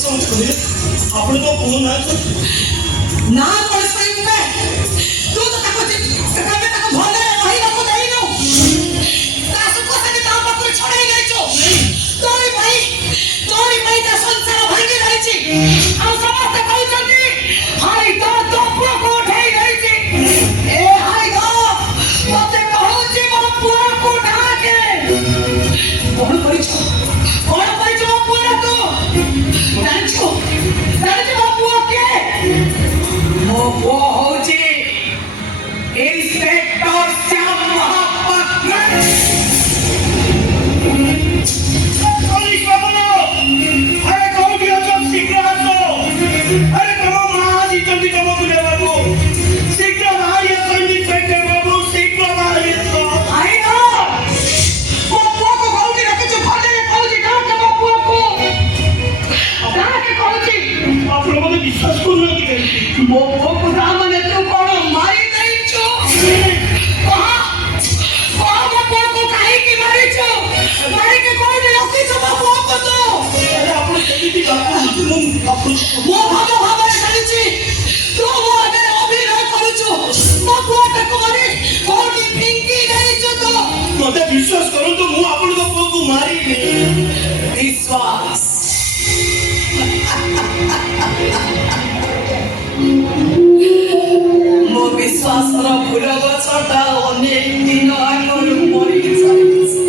आपण तो पुन्हा ना पळसाई उभे तू तर ताको सकाळी ताको भले भाई नको देईनो तासु कोसने ता बापू छोड़े जायचो तोरी भाई ता संसार भांगी जायची आ समस्त कहउचंती हाय तो पुआ को उठाई जायची ए हाय गो तते कहउची मो पुआ को उठा के कोन परिचो मो पुआ तो जानचो मो पुआ के मो पुआ होची इंस्पेक्टर श्याम महापात्र पुलिस बाबू अरे कौन भी हो शीघ्र आसो अरे कमो महाजी जल्दी कमो बुले बाबू शीघ्र बाहर आसो इंस्पेक्टर बाबू शीघ्र बाहर आसो आई ना मो पुआ को कहउची रखे जो भले कहउची ना के मो पुआ को ना के कहउची आप लोगों ने विश्वास को नहीं किया मो पुआ को दामने तू कोन मारी देइचो कहा मो पुआ को काहे की मारिचो मारी के कोन रखी जो मो पुआ को तो अरे आप लोग केमिति बापू मो भाग जानिची तू मो आगे अभिनय करूचो मो पुआ को मारी कोन पिंकी जानिचो तो मते विश्वास करो तो मु आपण को मारी विश्वास मो विश्वास रो फूल गछटा अनेक दिन आगरु मरि जाइछि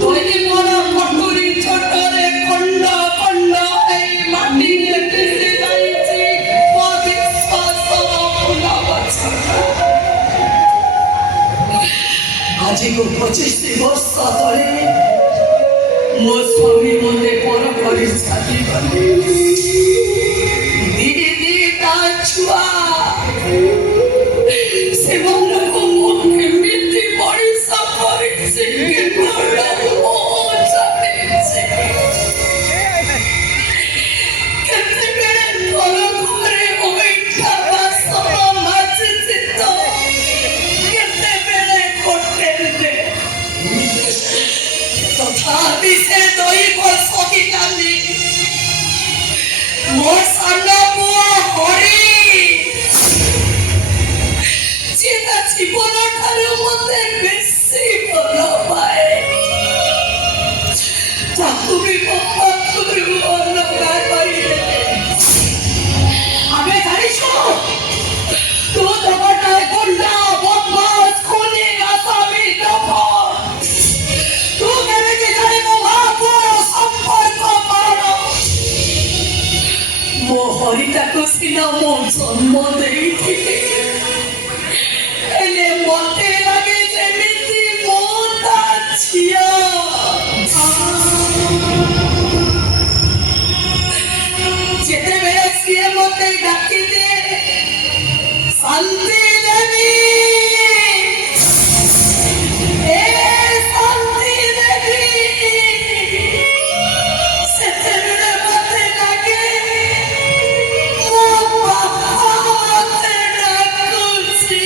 दोइनी मोर कटुरी छोटरे खंड एई माटी रे मिसि जाइछि मो विश्वास रो फूल गछटा আজি को 25 वर्ष तले मो स्वामी मते पर करि छाती गले दीदी ता छुआ से मन को मुखे मिट्टी बड़ी सफर से के बड़ा ओ जाते से कते मेरे तोलो घरे ओई खावा सब माछ चित्त कते मेरे कोटे दे तथापि से दोई वर्ष की काली मोर सामना पुआ हरी जेता जीवन ठारू मते बेसी भल पाए ताकू भी बापा तुरी मन का करी आबे जानिछो तू तो बटा गुंडा बदमाश खूनी आसामी डफर तू केबे के जाने मो बापुर संपर्क पारो मो हरिता को सिना मो जन्म देइथिले एले मते लागे जेमिति मोता छिया जेते बेले सिए मते डाकी दे शांति देवी ए शांति देवी सेते बेले मते लागे मो बापा मते डाकुची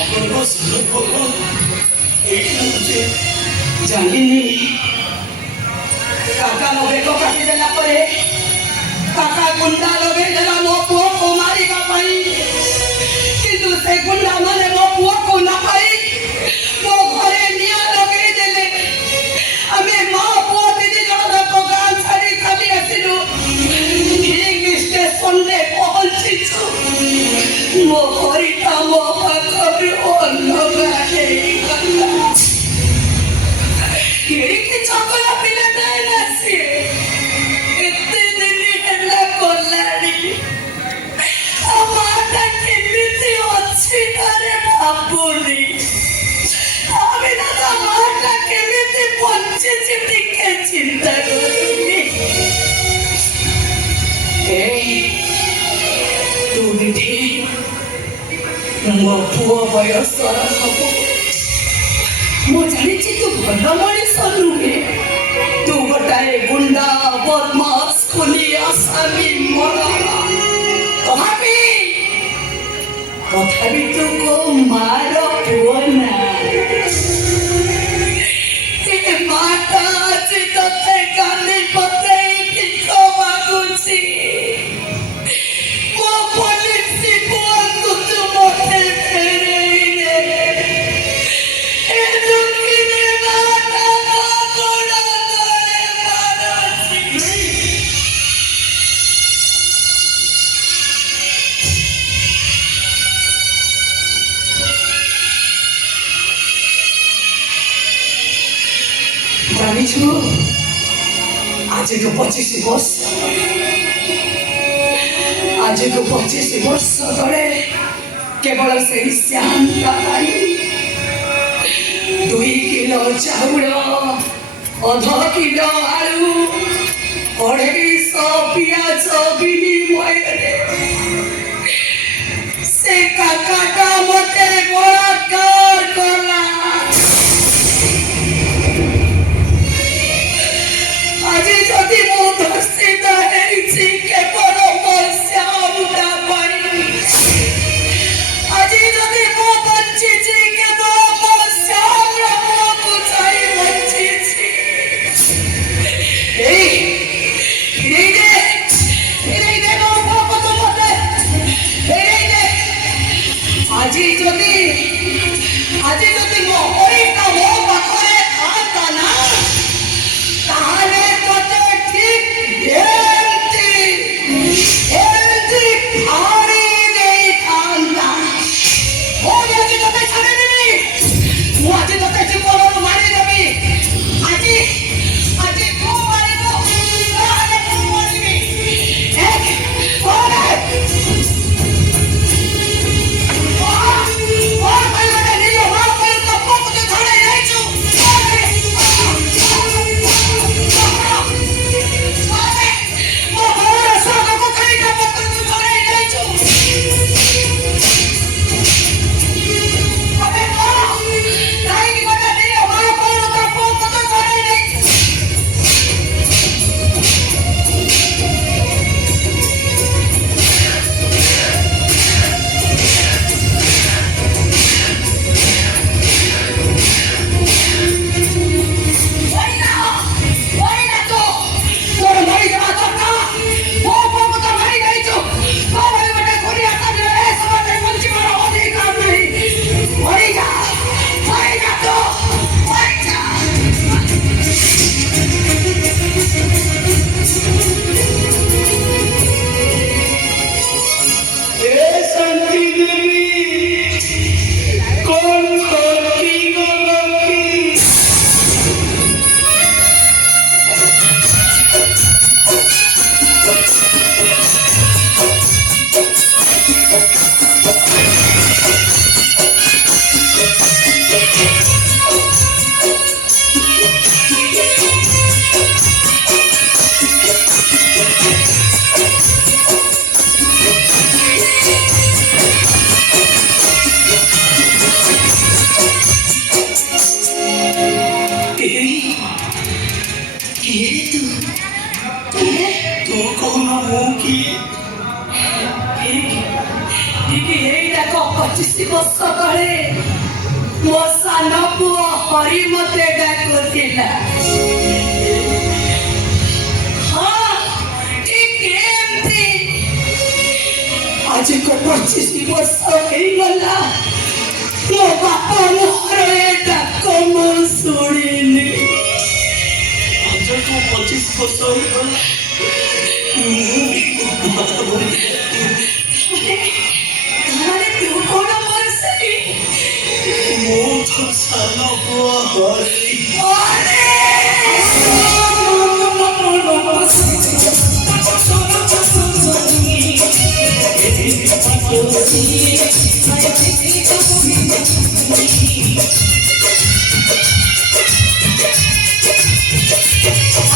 आपण को सुन को एक मुझे जानिनी काका नो बेको काटी देला परे काका गुंडा लगे देला मो पुओ को मारी का पाई किंतु से गुंडा माने मो पुओ को ना पाई मो घरे निया लगे देले हमें मां पुओ दीदी जण को गा ଚିନ୍ତା କରୁନି। ତୁ ଏଠି ମୋ ପୁଅ ବୟସର ହବ। ମୁଁ ଜାଣିଛି ତୁ ଭଲ ମଣିଷ ନୁହେଁ। ତୁ ଗୋଟାଏ ଗୁଣ୍ଡା ବଦମାସ ଖୋଲି ଆସାମୀ ତଥାପି ତୁ କୋଉ ମାର ପୁଅ ନା। ମାଟା ଆଜି ତତେ କାଲି ପତେଇ ଭିକ ମାଗୁଛି। ମୋ ପୋଲିସ ପୁଅକୁ ତୁ ମତେ ଫେରେଇ ଦେ। ଏ ଦୁଃଖୀରେ ମାଟା ମୋ ଗୋଡ଼ ତଳେ ମାରୁଛି। ଜାଣିଛୁ ଆଜିକୁ 25 ବର୍ଷ ତଳେ କେବଳ ସେଇ ଶ୍ୟାମଟା ପାଇଁ 2 କିଲୋ ଚାଉଳ, ଅଧ କିଲୋ ଆଳୁ, 250 ପିଆଜ ବିନିମୟରେ ସେ କାକାଟା ମତେ ବଳାତ୍କାର କଲା। ଆଜି ଯଦି ମୁଁ ଧର୍ଷିତ ହେଇଛି କେବଳ ମୋ ଶ୍ୟାମଟା ପାଇଁ। ଆଜି ଯଦି ମୁଁ ବଞ୍ଚିଛି କେବଳ ମୋ ଶ୍ୟାମର ମୁହଁକୁ ଚାହିଁ ବଞ୍ଚିଛି। ଫେରେଇ ଦେ ମୋ ପୁଅକୁ ତୁ ମତେ ଫେରେଇ ଦେ। ଆଜି ଯଦି ମୋ ହରିଟା ମୋ ପାଖରେ ଥାନ୍ତା ନା ତାହେଲେ ତତେ ଠିକ ଏମିତି ଫାଡ଼ି ଦେଇଥାନ୍ତା। ମୁଁ ଆଜି ତତେ ଛାଡ଼ିଦେବି। ମୁଁ ଆଜି ତତେ ଜୀବନରୁ ମାରିଦେବି। ଆଜି ତୁ ମାରିବୁ ନହେଲେ ମୁଁ ମରିବି। ମୋ ସାନ ପୁଅ ହରି ମତେ ଡାକୁଥିଲା। ଆଜିକୁ 25 ବର୍ଷ ହେଇଗଲା ମୋ ବାପା ମୋର ଏ ଡାକ ମୁଁ ଶୁଣିନି। ଆଜକୁ 25 ବର୍ଷ ହେଇଗଲା ତୁ କଣ ମରିସି? ମୁଁ ତ ସାନ ପୁଅ ହରି। Thank you.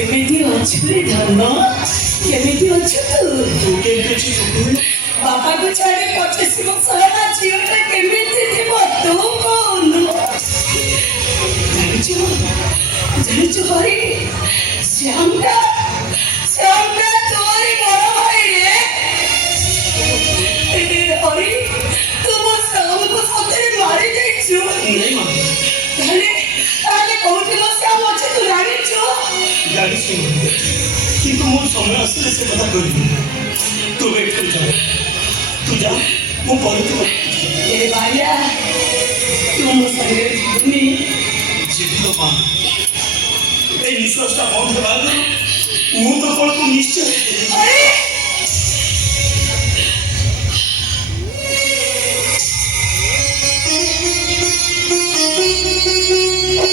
କେମିତି ଅଛୁ ରେ ଧନ? କେମିତି ଅଛୁ ତୁ? ତୁ କେମିତି ଅଛୁ ଟୁକୁନି? ବାପାକୁ ଛାଡ଼ି 25 ବର୍ଷ ହେଲା ଝିଅଟା କେମିତି ଥିବ ତୁ କହୁନୁ? ଜାଣିଛୁ ହରି, ଶ୍ୟାମଟା ତୋରି ବଡ଼ ଭାଇ ରେ। ହରି, ତୁ ମୋ ଶ୍ୟାମକୁ ସତରେ ମାରି ଦେଇଛୁ। ନାଇଁ ମା, ତାହେଲେ କୋଉଠି ମୋ ଶ୍ୟାମ ଅଛି ତୁ ଜାଣିଛୁ? ଜାଣିଛି କିନ୍ତୁ ମୋ ସମୟ ଆସିଲେ ସେ କଥା କହିବି। ତୁ ଏଠୁ ଯା, ତୁ ଯା, ମୁଁ ପରେ ତୁ ଏ ଭାଇଆ, ତୁ ମୋ ସାଙ୍ଗରେ ଯିବୁନି? ଯିବି ତ ମା। এই নিঃশ্বাসটা বন্ধ রাখো। ମୁଁ ତ ଆପଣଙ୍କୁ ନିଶ୍ଚୟ